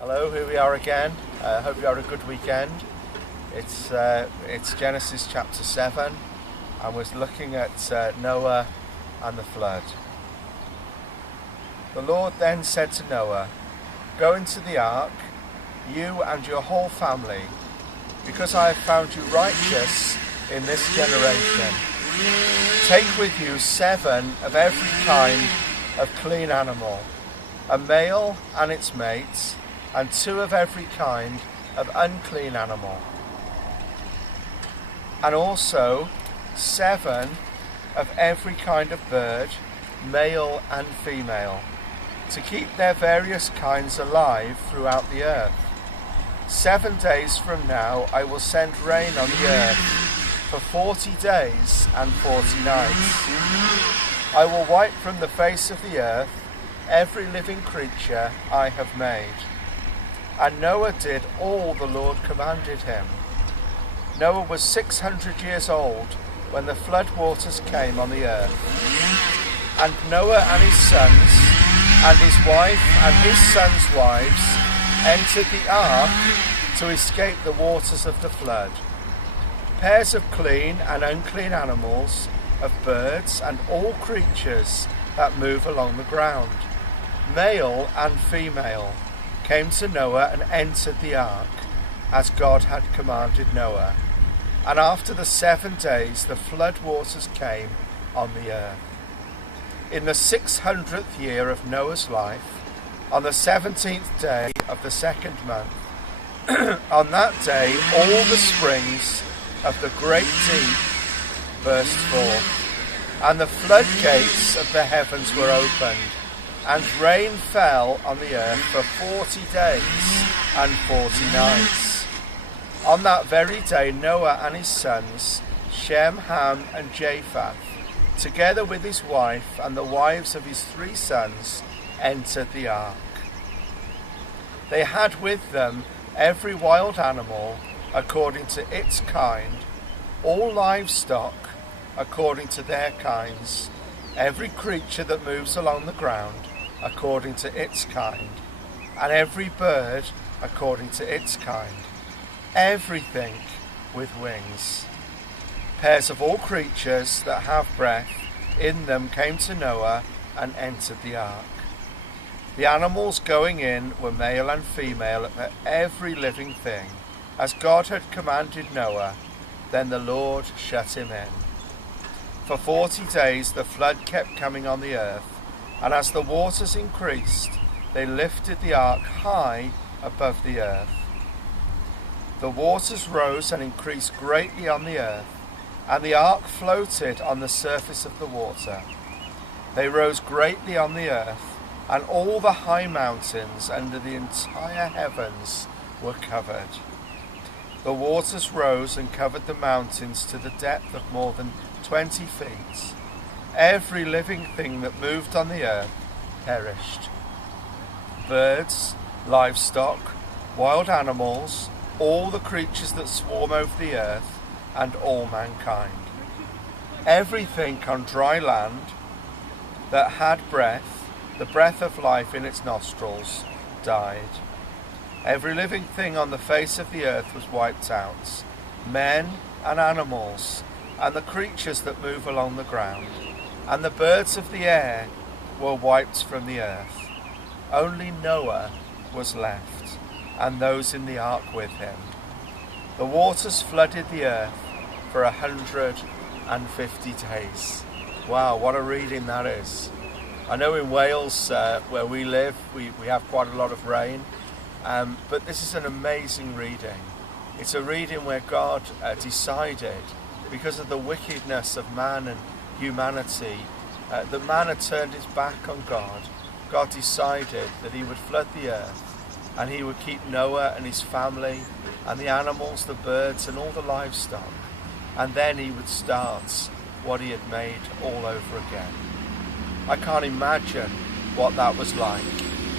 Hello, here we are again. Hope you had a good weekend. It's Genesis chapter 7, and we're looking at Noah and the flood. The Lord then said to Noah, "Go into the ark, you and your whole family, because I have found you righteous in this generation. Take with you 7 of every kind of clean animal, a male and its mates, and 2 of every kind of unclean animal, and also 7 of every kind of bird, male and female, to keep their various kinds alive throughout the earth. 7 days from now I will send rain on the earth for 40 days and 40 nights. I will wipe from the face of the earth every living creature I have made." And Noah did all the Lord commanded him. Noah was 600 years old when the flood waters came on the earth. And Noah and his sons, and his wife and his sons' wives entered the ark to escape the waters of the flood. Pairs of clean and unclean animals, of birds and all creatures that move along the ground, male and female, came to Noah and entered the ark, as God had commanded Noah. And after the 7 days the flood waters came on the earth. In the 600th year of Noah's life, on the 17th day of the 2nd month, on that day all the springs of the great deep burst forth, and the floodgates of the heavens were opened, and rain fell on the earth for 40 days and 40 nights. On that very day Noah and his sons, Shem, Ham and Japheth, together with his wife and the wives of his 3 sons, entered the ark. They had with them every wild animal according to its kind, all livestock according to their kinds, every creature that moves along the ground according to its kind, and every bird according to its kind, everything with wings. Pairs of all creatures that have breath in them came to Noah and entered the ark. The animals going in were male and female of every living thing, as God had commanded Noah. Then the Lord shut him in. For 40 days the flood kept coming on the earth, and as the waters increased, they lifted the ark high above the earth. The waters rose and increased greatly on the earth, and the ark floated on the surface of the water. They rose greatly on the earth, and all the high mountains under the entire heavens were covered. The waters rose and covered the mountains to the depth of more than 20 feet. Every living thing that moved on the earth perished. Birds, livestock, wild animals, all the creatures that swarm over the earth, and all mankind. Everything on dry land that had breath, the breath of life in its nostrils, died. Every living thing on the face of the earth was wiped out, men and animals, and the creatures that move along the ground, and the birds of the air were wiped from the earth. Only Noah was left, and those in the ark with him. The waters flooded the earth for 150 days. Wow, what a reading that is. I know in Wales, where we live, we have quite a lot of rain, but this is an amazing reading. It's a reading where God decided, because of the wickedness of man and humanity, that man had turned his back on God. God decided that he would flood the earth, and he would keep Noah and his family, and the animals, the birds, and all the livestock. And then he would start what he had made all over again. I can't imagine what that was like.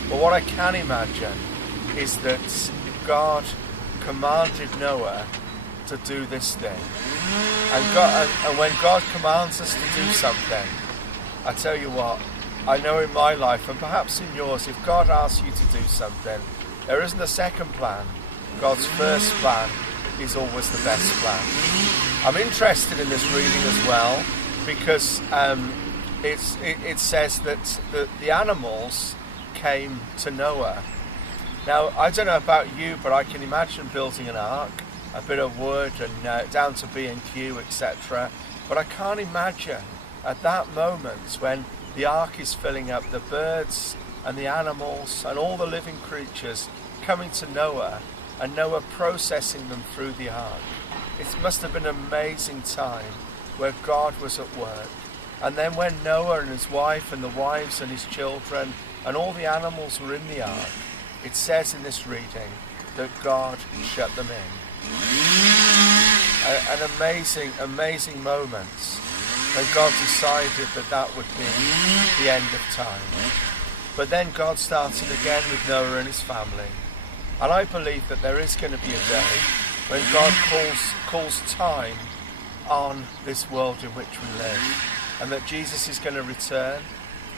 But what I can imagine is that God commanded Noah to do this thing. And when God commands us to do something, I tell you what, I know in my life, and perhaps in yours, if God asks you to do something, There isn't a second plan. God's first plan is always the best plan. I'm interested in this reading as well because it says that the animals came to Noah. Now, I don't know about you, but I can imagine building an ark, a bit of wood and down to B&Q, etc. But I can't imagine at that moment when the ark is filling up, the birds and the animals and all the living creatures coming to Noah and Noah processing them through the ark. It must have been an amazing time where God was at work. And then when Noah and his wife and the wives and his children and all the animals were in the ark, it says in this reading that God shut them in. An amazing moment when God decided that would be the end of time. But then God started again with Noah and his family. And I believe that there is going to be a day when God calls time on this world in which we live, and that Jesus is going to return,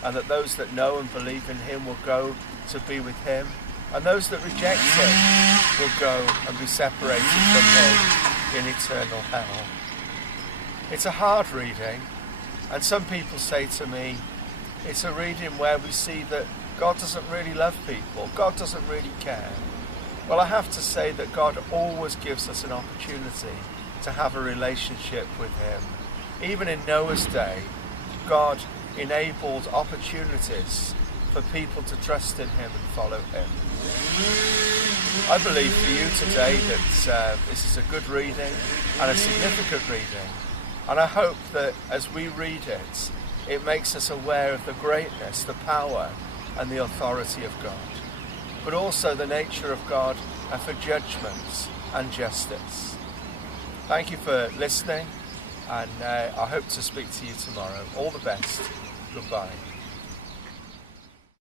and that those that know and believe in him will go to be with him, and those that reject him will go and be separated from him in eternal hell. It's a hard reading, and some people say to me, it's a reading where we see that God doesn't really love people, God doesn't really care. Well, I have to say that God always gives us an opportunity to have a relationship with him. Even in Noah's day, God enabled opportunities for people to trust in him and follow him. I believe for you today that this is a good reading and a significant reading. And I hope that as we read it, it makes us aware of the greatness, the power and the authority of God, but also the nature of God and for judgment and justice. Thank you for listening, and I hope to speak to you tomorrow. All the best. Goodbye.